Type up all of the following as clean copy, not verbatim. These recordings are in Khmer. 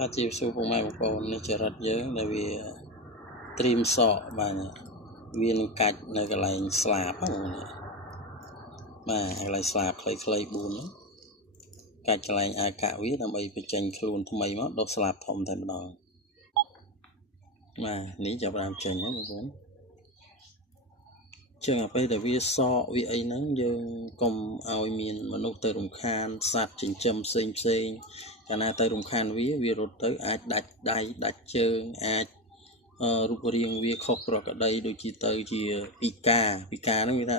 បាទជាសួរពុកម៉ែបងប្អូននេះចរិតយើងដែលវាត្រៀមសក់បាទវានឹងកាច់នៅកន្លែងស្លាបហ្នឹងបាទកន្លែងស្លាបខ្លីៗ4ហ្នឹងកាច់កន្លែងអាកាវាដើម្បីបញ្ចេញខ្លួនថ្មីមកដុសស្លាបធំតែម្ដងបាទនេះចាប់ផ្ដើមចេញហើយបងប្អូនចឹងពេលដែលវាសក់វាអីហ្នឹងយើងកុំឲ្យមានមនុស្សទៅរំខានសត្វចិញ្ចឹមផ្សេងកាលណាទៅរំខានវារត់ទៅអាចដាច់ដៃដាច់ជើងអាចរូបរាងវាខុសប្រក្រតីដូចជាទៅជាពិការហ្នឹងវាថា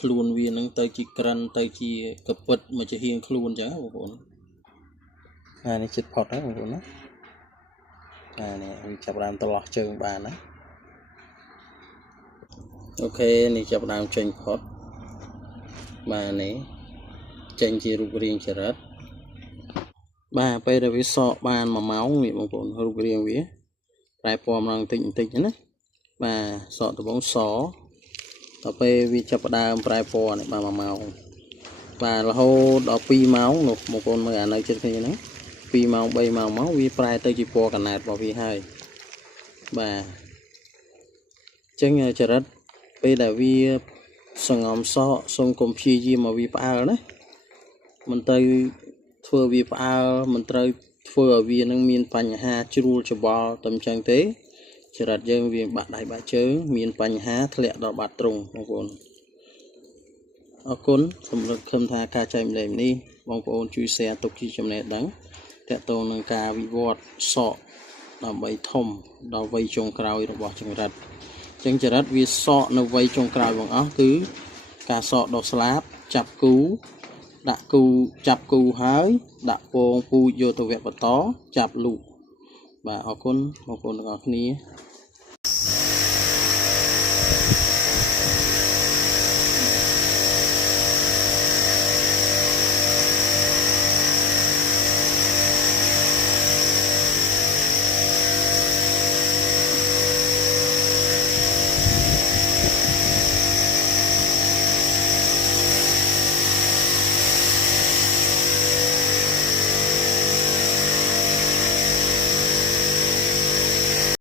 ខ្លួនវាហ្នឹងទៅជាក្រិនទៅជាកពិតមកជាហៀងខ្លួនអញ្ចឹងបងប្អូននេះចិត្តផុតហ្នឹងបងប្អូនណានេះវាចាប់ដើមត្រឡោះជើងបានណាអូខេនេះចាប់ដើមចេញផុតបាទនេះចេញជារូបរាងចរិតបាទពេលដែលវាសក់បាន1ម៉ោងនេះបងប្អូនរូបរាងវាប្រែពណ៌ម្ដងបន្តិចណាបាទសក់ដំបងសដល់ពេលវាចាប់ផ្ដើមប្រែពណ៌នេះបាទ1ម៉ោងបាទរហូតដល់2ម៉ោងនោះបងប្អូនមើលអានៅជិតគ្នាហ្នឹង2ម៉ោង3ម៉ោងមកវាប្រែទៅជាពណ៌កណែតរបស់វាហើយបាទអញ្ចឹងចរិតពេលដែលវាសង្ងំសក់សូមកុំព្យាយាមមកវាផ្អើលណាមិនទៅធ្វើវាផ្អើលមិនត្រូវធ្វើឲ្យវានឹងមានបញ្ហាជ្រួលច្បល់តែអញ្ចឹងទេចរិតយើងវាបាក់ដៃបាក់ជើងមានបញ្ហាធ្លាក់ដល់បាត់ទ្រុងបងប្អូនអរគុណសម្រាប់ខំថាការចែកម្លែកនេះបងប្អូនជួយ share ទុកជាចំណេះដឹងទាក់ទងនឹងការវិវត្តសក់ដើម្បីធំដល់វ័យចុងក្រោយរបស់ចង្រិតចឹងចរិតវាសក់នៅវ័យចុងក្រោយបងអស់គឺការសក់ដុសស្លាបចាប់គូដាក់គូចាប់គូហើយដាក់ពងពូជយកទៅវគ្គបន្តចាប់លូកបាទអរគុណបងប្អូនទាំងអស់គ្នា